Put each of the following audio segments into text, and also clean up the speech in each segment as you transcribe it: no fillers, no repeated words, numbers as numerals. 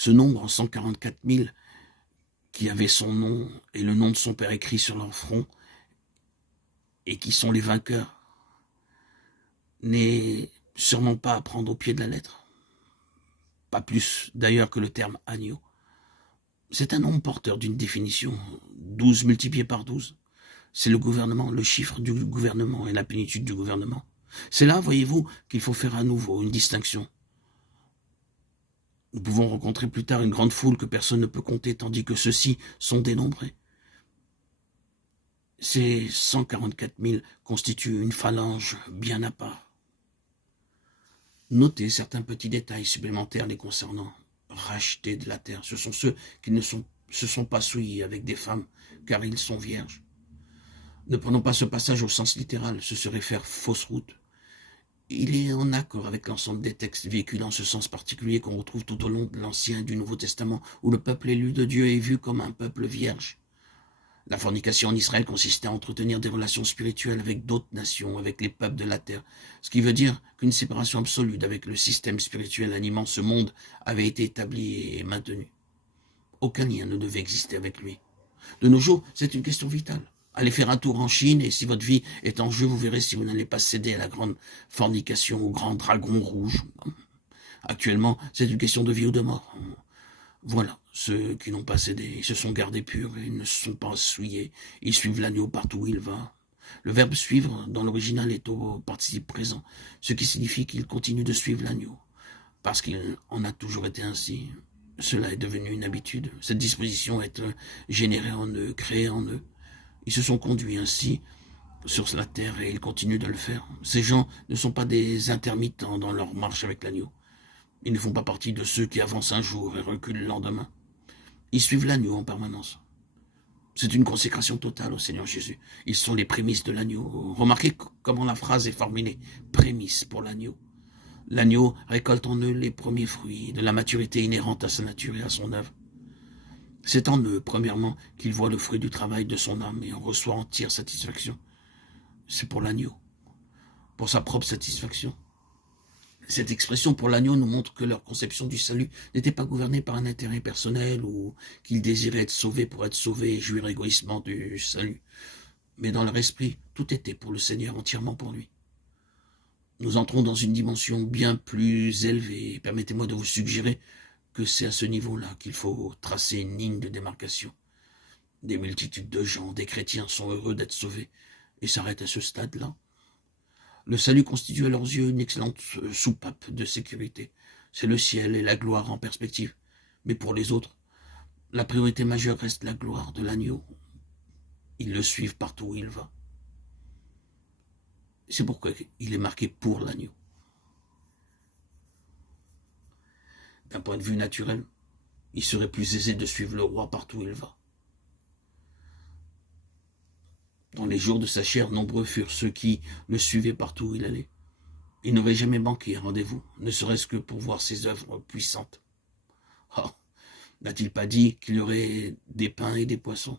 Ce nombre, 144 000, qui avaient son nom et le nom de son père écrit sur leur front, et qui sont les vainqueurs, n'est sûrement pas à prendre au pied de la lettre. Pas plus d'ailleurs que le terme agneau. C'est un nombre porteur d'une définition, 12 multiplié par 12. C'est le gouvernement, le chiffre du gouvernement et la plénitude du gouvernement. C'est là, voyez-vous, qu'il faut faire à nouveau une distinction. Nous pouvons rencontrer plus tard une grande foule que personne ne peut compter, tandis que ceux-ci sont dénombrés. Ces 144 000 constituent une phalange bien à part. Notez certains petits détails supplémentaires les concernant. Rachetés de la terre, ce sont ceux qui ne se sont pas souillés avec des femmes, car ils sont vierges. Ne prenons pas ce passage au sens littéral, ce serait faire fausse route. Il est en accord avec l'ensemble des textes véhiculant ce sens particulier qu'on retrouve tout au long de l'Ancien et du Nouveau Testament, où le peuple élu de Dieu est vu comme un peuple vierge. La fornication en Israël consistait à entretenir des relations spirituelles avec d'autres nations, avec les peuples de la terre, ce qui veut dire qu'une séparation absolue d'avec le système spirituel animant ce monde avait été établie et maintenue. Aucun lien ne devait exister avec lui. De nos jours, c'est une question vitale. Allez faire un tour en Chine et si votre vie est en jeu, vous verrez si vous n'allez pas céder à la grande fornication, au grand dragon rouge. Actuellement, c'est une question de vie ou de mort. Voilà, ceux qui n'ont pas cédé, ils se sont gardés purs, ils ne se sont pas souillés, ils suivent l'agneau partout où il va. Le verbe suivre, dans l'original, est au participe présent, ce qui signifie qu'il continue de suivre l'agneau, parce qu'il en a toujours été ainsi. Cela est devenu une habitude, cette disposition est générée en eux, créée en eux. Ils se sont conduits ainsi sur la terre et ils continuent de le faire. Ces gens ne sont pas des intermittents dans leur marche avec l'agneau. Ils ne font pas partie de ceux qui avancent un jour et reculent le lendemain. Ils suivent l'agneau en permanence. C'est une consécration totale au Seigneur Jésus. Ils sont les prémices de l'agneau. Remarquez comment la phrase est formulée. Prémices pour l'agneau. L'agneau récolte en eux les premiers fruits de la maturité inhérente à sa nature et à son œuvre. C'est en eux, premièrement, qu'il voit le fruit du travail de son âme et en reçoit entière satisfaction. C'est pour l'agneau, pour sa propre satisfaction. Cette expression pour l'agneau nous montre que leur conception du salut n'était pas gouvernée par un intérêt personnel ou qu'ils désiraient être sauvés pour être sauvés et jouir égoïstement du salut. Mais dans leur esprit, tout était pour le Seigneur, entièrement pour lui. Nous entrons dans une dimension bien plus élevée. Permettez-moi de vous suggérer que c'est à ce niveau-là qu'il faut tracer une ligne de démarcation. Des multitudes de gens, des chrétiens sont heureux d'être sauvés et s'arrêtent à ce stade-là. Le salut constitue à leurs yeux une excellente soupape de sécurité. C'est le ciel et la gloire en perspective. Mais pour les autres, la priorité majeure reste la gloire de l'agneau. Ils le suivent partout où il va. C'est pourquoi il est marqué pour l'agneau. D'un point de vue naturel, il serait plus aisé de suivre le roi partout où il va. Dans les jours de sa chair, nombreux furent ceux qui le suivaient partout où il allait. Il n'aurait jamais manqué un rendez-vous, ne serait-ce que pour voir ses œuvres puissantes. Oh, n'a-t-il pas dit qu'il y aurait des pains et des poissons?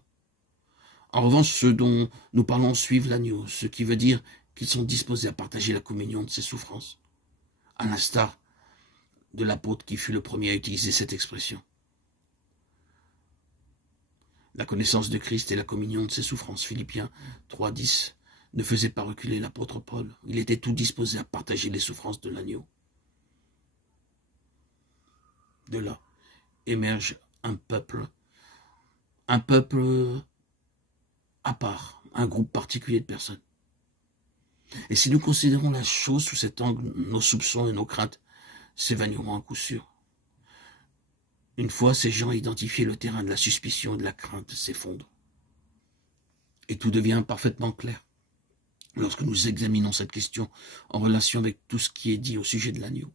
En revanche, ceux dont nous parlons suivent l'agneau, ce qui veut dire qu'ils sont disposés à partager la communion de ses souffrances, à l'instar de l'apôtre qui fut le premier à utiliser cette expression. La connaissance de Christ et la communion de ses souffrances, Philippiens 3,10, ne faisait pas reculer l'apôtre Paul. Il était tout disposé à partager les souffrances de l'agneau. De là émerge un peuple à part, un groupe particulier de personnes. Et si nous considérons la chose sous cet angle, nos soupçons et nos craintes s'évanouiront à coup sûr. Une fois ces gens identifiés, le terrain de la suspicion et de la crainte s'effondre. Et tout devient parfaitement clair lorsque nous examinons cette question en relation avec tout ce qui est dit au sujet de l'agneau.